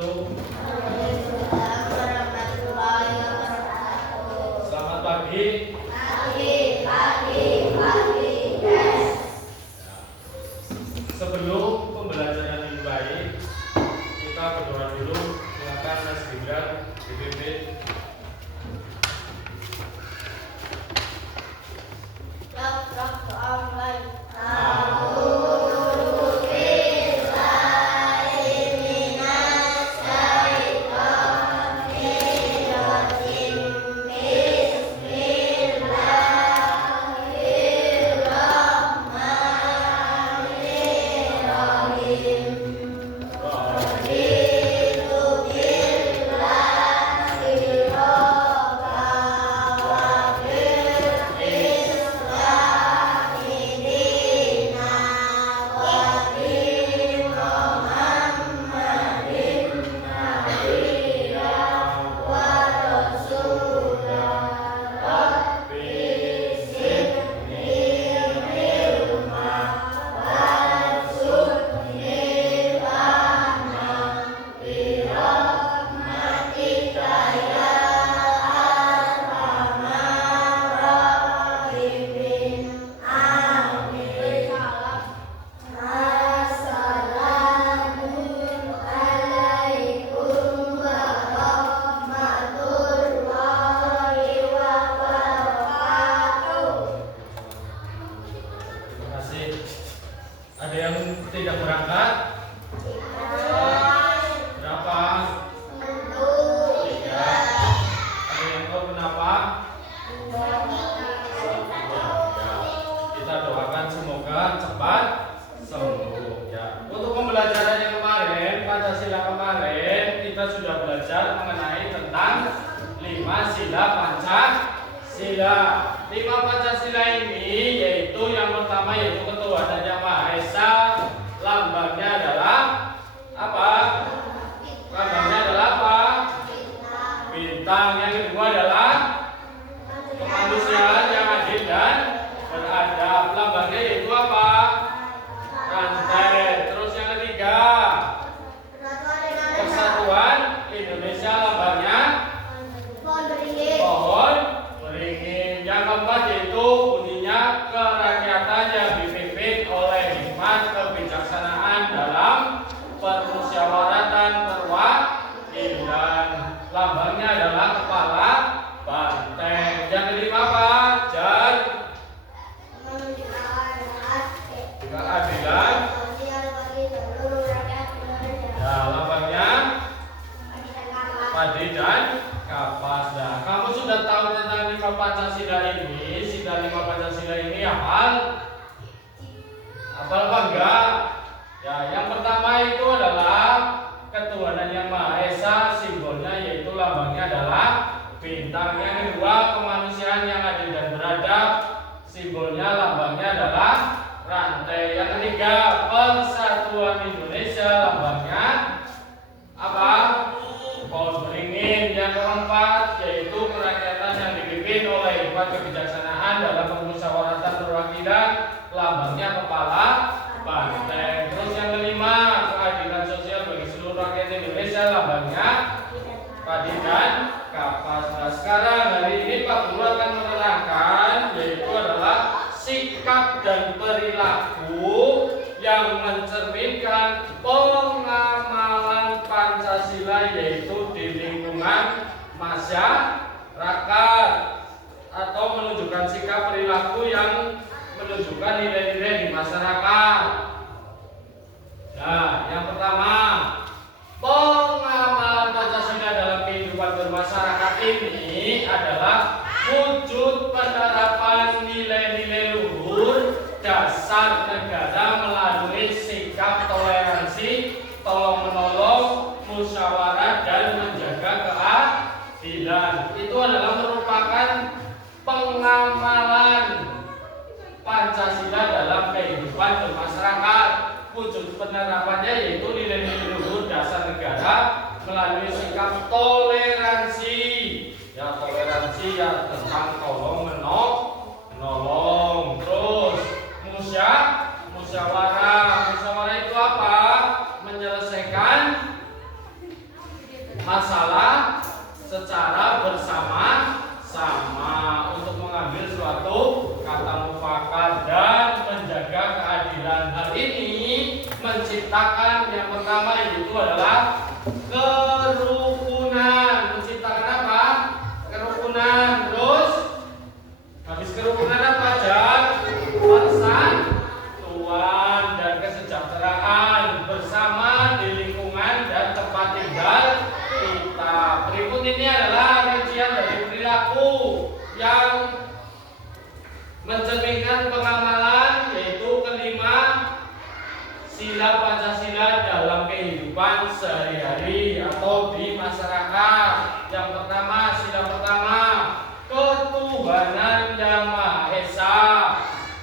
wabarakatuh. Waalaikumsalam warahmatullahi wabarakatuh. Selamat pagi. Pagi. Yes. Sebelum pembelajaran yang baik, kita berdoa dulu. Silakan Mas Gibran dipimpin. Rob doa mulai. Ada yang tidak berangkat? Berapa? 3. Ada yang tahu kenapa? Kita doakan semoga cepat sembuh. Ya. Untuk pembelajaran yang kemarin, Pancasila kemarin, kita sudah belajar mengenai tentang 5 sila Pancasila. 5 Pancasila ini yaitu yang pertama yaitu ketuhanan yang Maha Esa, lambangnya adalah apa? Lambangnya adalah apa? Bintang. Yang kedua adalah kemanusiaan yang adil dan beradab, lambangnya yaitu apa? Rantai. Terus yang ketiga, persatuan Indonesia, lambangnya pohon beringin. Yang keempat yaitu bunyinya kerakyatan yang dipimpin oleh hikmat kebijaksanaan dalam permusyawaratan perwakilan, lambangnya adalah kepala banteng. Yang kelima apa? Keadilan. Ya, lambangnya padi dan kapas. Nah, kamu sudah tahu tentang 5 Pancasila ini? Sila 5 Pancasila ini hafal apa enggak? Ya, yang pertama itu adalah ketuhanan yang Maha Esa, simbolnya yaitu lambangnya adalah bintang. Yang kedua, kemanusiaan yang adil dan beradab, simbolnya lambangnya adalah rantai. Yang ketiga, persatuan Indonesia, lambangnya apa? Pohon beringin. Yang keempat yaitu kerakyatan yang dipimpin oleh hikmat kebijaksanaan dalam permusyawaratan perwakilan, lambangnya kepala banteng. Terus yang kelima, keadilan sosial bagi seluruh rakyat Indonesia, lambangnya padi dan kapas. Nah, sekarang hari ini Pak Guru akan menerangkan yaitu adalah sikap dan perilaku yang mencerminkan pengamalan Pancasila, yaitu di lingkungan masyarakat, atau menunjukkan sikap perilaku yang menunjukkan nilai-nilai di masyarakat. Nah, yang pertama, pengamalan Pancasila dalam kehidupan bermasyarakat ini adalah wujud penerapan nilai-nilai luhur dasar negara melalui sikap toleransi, tolong-menolong, musyawarah, dan menjaga keadilan. Itu adalah merupakan pengamalan Pancasila dalam kehidupan bermasyarakat. Wujud penerapannya yaitu nilai-nilai luhur dasar negara melalui sikap toleransi. Ya, toleransi ya tentang tolong menolong. Terus musyawarah. Musyawarah itu apa? Menyelesaikan masalah secara bersama-sama untuk mengambil suatu kata mufakat dan menjaga keadilan. Hal ini menciptakan yang pertama yaitu adalah kerukunan. Menciptakan apa? Kerukunan. Terus habis kerukunan apa aja? Persatuan dan kesejahteraan bersama di lingkungan dan tempat tinggal kita. Berikut ini adalah rincian dari perilaku yang mencerminkan pengamalan, yaitu kelima, sila Pancasila dalam kehidupan sehari-hari atau di masyarakat. Yang pertama, sila pertama, ketuhanan yang Maha Esa.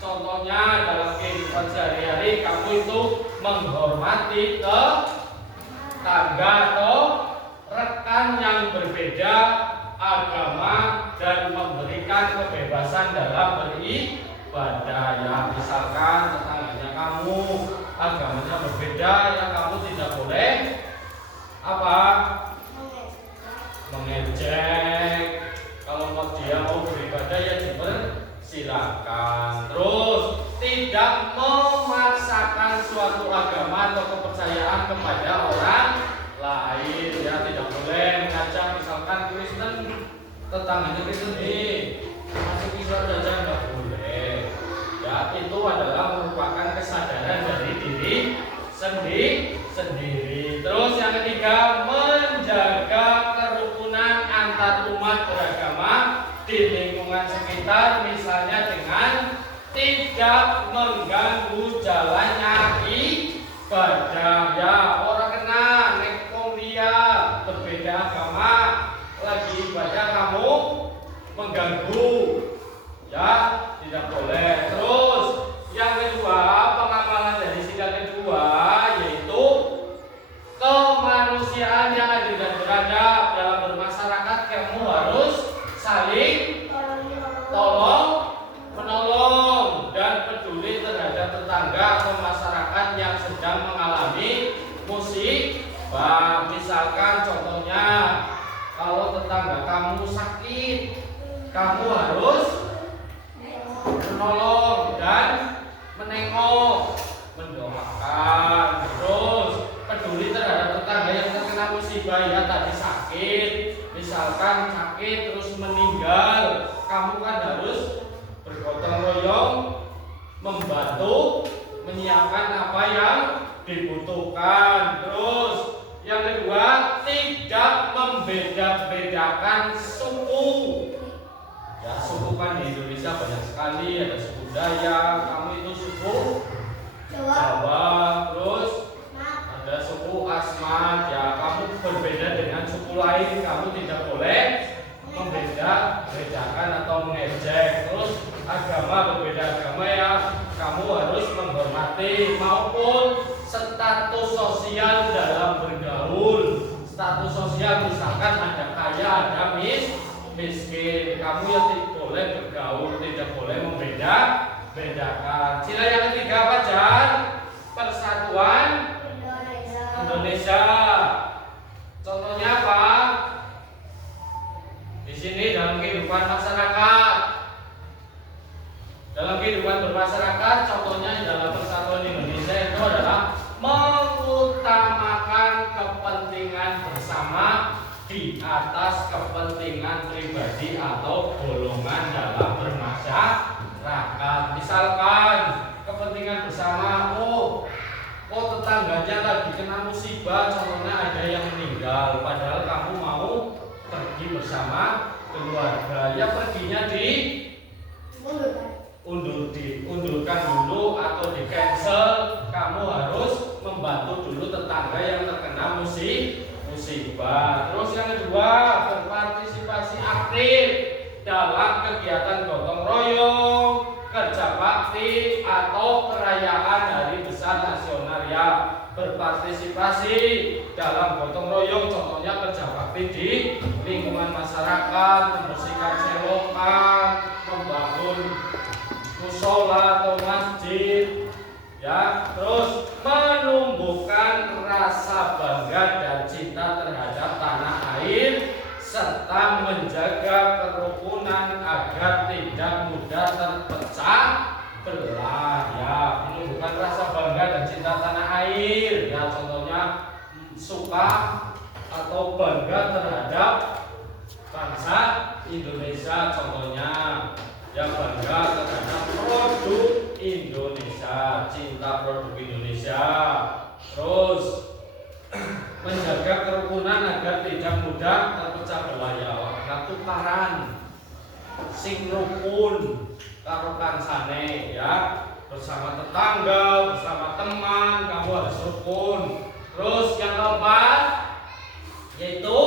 Contohnya dalam kehidupan sehari-hari kamu itu menghormati tetangga atau rekan yang berbeda agama dan memberikan kebebasan dalam beribadah. Ya, misalkan tetangganya kamu agamanya berbeda, ya kamu tidak boleh apa? Mengejek. Kalau dia mau beribadah ya dipersilakan. Terus tidak memaksakan suatu agama atau kepercayaan kepada orang lain. Ya, tidak boleh mengajak misalkan Kristen, tetangganya Kristen masuk Islam saja nggak boleh. Ya, itu adalah merupakan kesadaran dari diri sendiri. Terus yang ketiga, menjaga kerukunan antar umat beragama di lingkungan sekitar, misalnya dengan tidak mengganggu jalannya ibadah. Ya, orang kena nekong dia berbeda agama lagi ibadah kamu mengganggu, ya tidak boleh. Terus yang kedua, pengamalan dari sila kedua yaitu kemanusiaan yang adil dan beradab. Dalam bermasyarakat kamu harus saling tolong menolong dan peduli terhadap tetangga atau masyarakat yang sedang mengalami musibah. Misalkan contohnya, kalau tetangga kamu sakit, kamu harus menolong dan menengok, mendoakan. Terus peduli terhadap tetangga yang terkena musibah, ya tadi sakit, misalkan sakit terus meninggal, kamu kan harus bergotong royong membantu menyiapkan apa yang dibutuhkan. Terus yang kedua, tidak membeda-bedakan suku. Ya, suku kan di Indonesia banyak sekali, ada suku Dayak, kamu itu suku Jawa, terus ada suku Asmat. Ya, kamu berbeda dengan suku lain, kamu tidak boleh membeda-bedakan atau mengejek. Terus agama, berbeda agama, ya kamu harus menghormati, maupun status sosial dalam bergaul. Status sosial misalkan ada kaya, ada miskin, kamu yang tidak boleh bergaul, tidak boleh membeda-bedakan. Sila yang ketiga apa, Jan? Persatuan Indonesia. Contohnya apa? Di sini dalam kehidupan masyarakat, dalam kehidupan bermasyarakat, contohnya dalam Persatuan Indonesia itu adalah mengutamakan kepentingan bersama di atas kepentingan pribadi atau golongan dalam bermasyarakat. Misalkan kepentingan bersama, tetangganya lagi kena musibah, contohnya ada yang meninggal, padahal kamu mau pergi bersama keluarga, ya perginya undurkan dulu atau di cancel. Kamu harus membantu dulu tetangga yang terkena musibah. Terus yang kedua, berpartisipasi aktif dalam kegiatan gotong royong, kerja bakti atau perayaan hari besar nasional. Ya, berpartisipasi dalam gotong royong, contohnya kerja bakti di lingkungan masyarakat, membersihkan selokan, membangun musola atau masjid, ya. Terus menumbuhkan rasa bangga dan cinta terhadap tanah menjaga kerukunan agar tidak mudah terpecah belah. Ya, menumbuhkan rasa bangga dan cinta tanah air. Ya, contohnya suka atau bangga terhadap bangsa Indonesia, contohnya yang bangga terhadap produk Indonesia, cinta produk Indonesia. Terus menjaga kerukunan agar tidak mudah terpecah belah. Ya, nah tukaran sing rukun karo kancane, ya, bersama tetangga, bersama teman kamu harus rukun. Terus yang keempat yaitu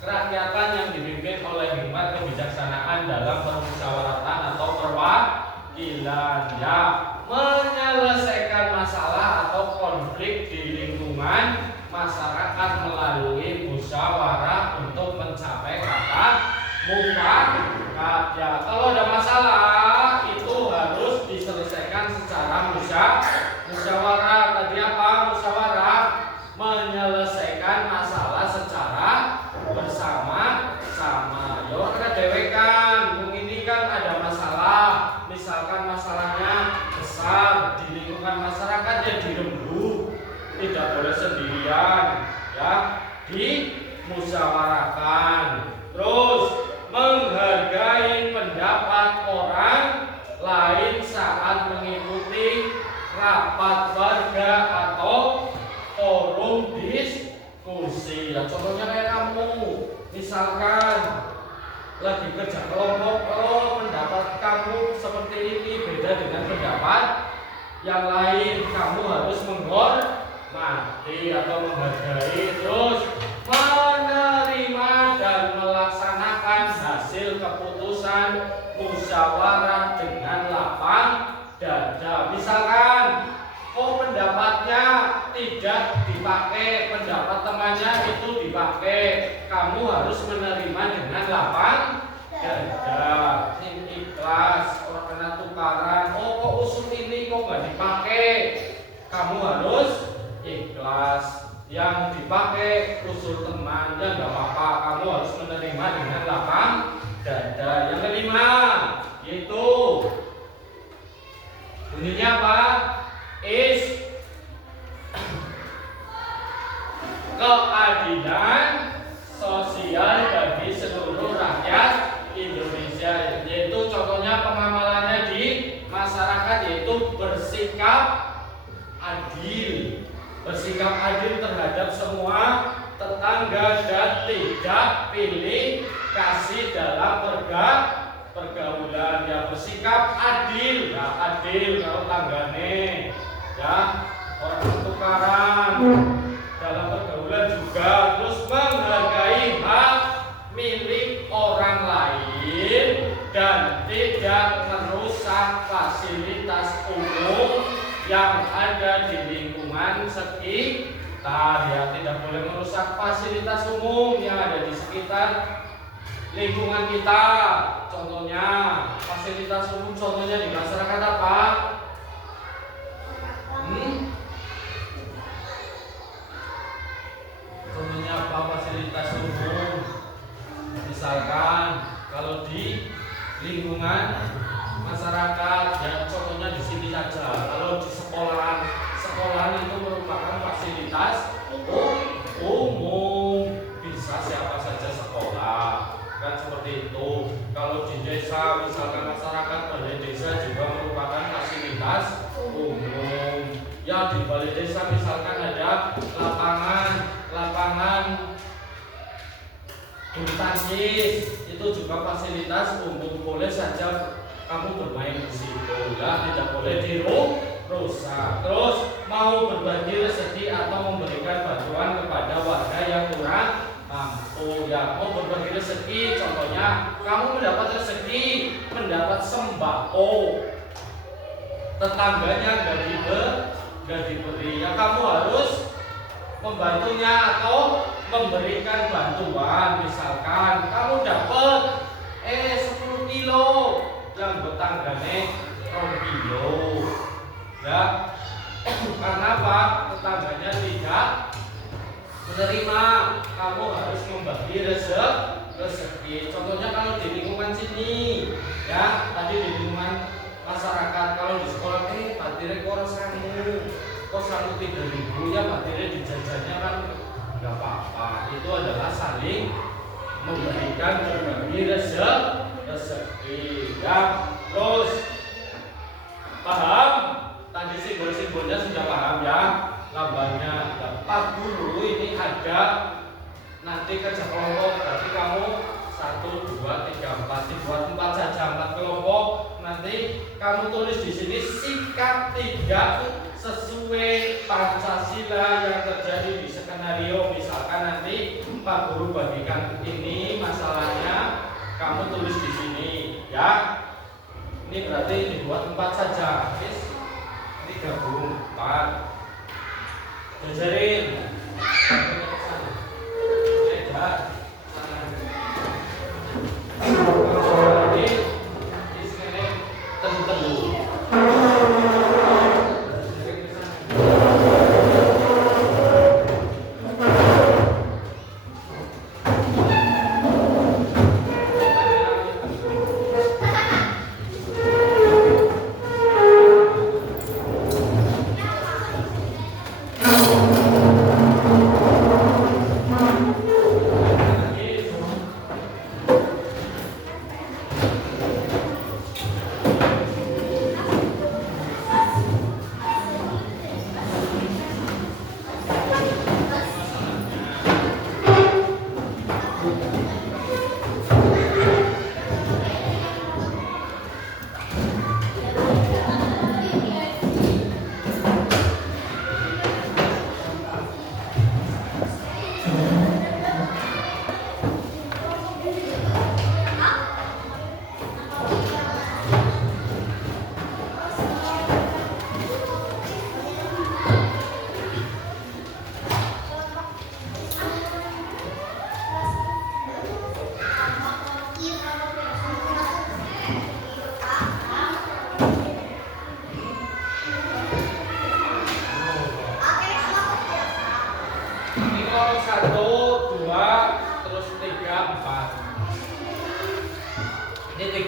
kerakyatan yang dipimpin oleh hikmat kebijaksanaan dalam permusyawaratan atau perwakilan. Ya, menyelesaikan masalah atau konflik di lingkungan masyarakat melalui musyawarah untuk mencapai kata mufakat. Ya, kalau ada masalah itu harus diselesaikan secara musyawarah. Tadi apa musyawarah? Menyelesaikan masalah secara bersama-sama. Ya ora dewekan. Ini kan ada masalah, misalkan masalahnya besar di lingkungan masyarakat, ya dirembuk, tidak boleh sendirian, ya, dimusyawarahkan. Terus menghargai pendapat orang lain saat mengikuti rapat warga atau forum diskusi. Ya, contohnya kayak kamu, misalkan lagi kerja kelompok, pendapat kamu seperti ini beda dengan pendapat yang lain, kamu harus menghormati atau menghargai. Terus menerima dan melaksanakan hasil keputusan musyawarah dengan lapang dada. Misalkan pendapatnya tidak dipakai, pendapat temannya itu dipakai, kamu harus menerima dengan lapang dada, ikhlas, orang kena tukaran. Kok usul ini kok nggak dipakai, kamu harus ikhlas. Yang dipakai usul teman, ya nggak apa-apa, kamu harus menerima dengan lapang dada. Yang kelima yaitu bunyinya apa? Keadilan sosial bagi seluruh rakyat Indonesia, yaitu contohnya pengamalannya di masyarakat, yaitu bersikap adil terhadap semua tetangga dan tidak pilih kasih dalam pergaulan. Ya, bersikap adil, ya, adil kalau tanggane, ya, orang tukaran dalam pergaulan juga. Terus menghargai hak milik orang lain dan tidak merusak fasilitas umum yang ada di lingkungan sekitar. Ya, tidak boleh merusak fasilitas umum yang ada di sekitar lingkungan kita. Contohnya fasilitas umum, contohnya di masyarakat apa? Contohnya apa fasilitas umum? Misalkan kalau di lingkungan masyarakat, ya contohnya di sini saja. Kalau di sekolah itu merupakan fasilitas umum, bisa siapa saja sekolah, kan seperti itu. Kalau di desa, misalkan masyarakat balai desa juga merupakan fasilitas umum. Ya, di balai desa misalkan ada lapangan bulu tangkis, itu juga fasilitas umum, boleh saja kamu bermain di situ, ya, tidak boleh dirusak. Terus mau berbagi rezeki atau memberikan bantuan kepada warga yang kurang mampu. Ya, mau berbagi rezeki, contohnya kamu mendapat rezeki, mendapat sembako, tetangganya gak diberi, ya kamu harus membantunya atau memberikan bantuan. Misalkan kamu dapat 10 kilo, yang tetanggane 2 kilo, ya, karena apa? Tetangganya tidak menerima, kamu harus membagi rezeki. rezeki. Contohnya kalau di lingkungan sini, ya tadi di lingkungan masyarakat, kalau di sekolah batire kok sangu, kok sangu 3.000 ya batire dijajannya kan nggak apa-apa. Itu adalah saling memberikan berbagi rezeki. Ya, terus paham? Tadi simbol-simbolnya sudah paham ya, lambangnya. Dapat dulu ini ada nanti kerja kelompok. Berarti kamu 1, 2, 3, 4 dibuat 4 saja 4 kelompok. Nanti kamu tulis di sini sikap 3 sesuai Pancasila yang terjadi di skenario. Misalkan nanti Pak Guru bagikan ini masalahnya, kamu tulis di sini ya. Ini berarti dibuat 4 saja. Ini gabung 4. Jajarin.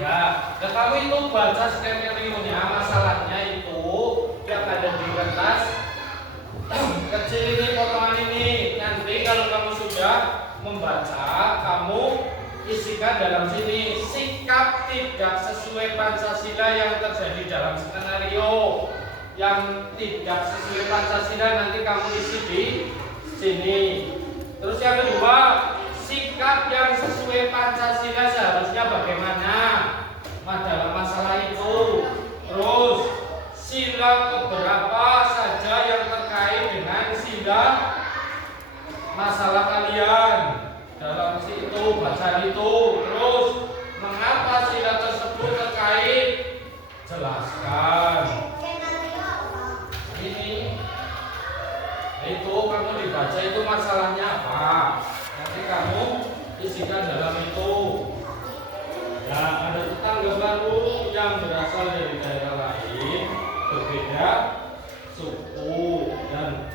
Nah, kamu itu baca skenario-nya, masalahnya itu yang ada di kertas kecil ini, potongan ini. Nanti kalau kamu sudah membaca, kamu isikan dalam sini sikap tidak sesuai Pancasila yang terjadi dalam skenario. Yang tidak sesuai Pancasila nanti kamu isi di sini. Terus yang kedua, sikap yang sesuai Pancasila seharusnya bagaimana dalam masalah itu. Terus sila keberapa saja yang terkait dengan sila masalah kalian dalam situ, baca itu. Terus mengapa sila tersebut terkait, jelaskan. Ini itu kamu dibaca itu masalahnya apa, nanti kamu isikan dalam itu. Ya, ada tetangga baru yang berasal dari daerah lain, berbeda suku dan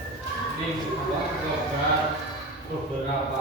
lingkungan logat, beberapa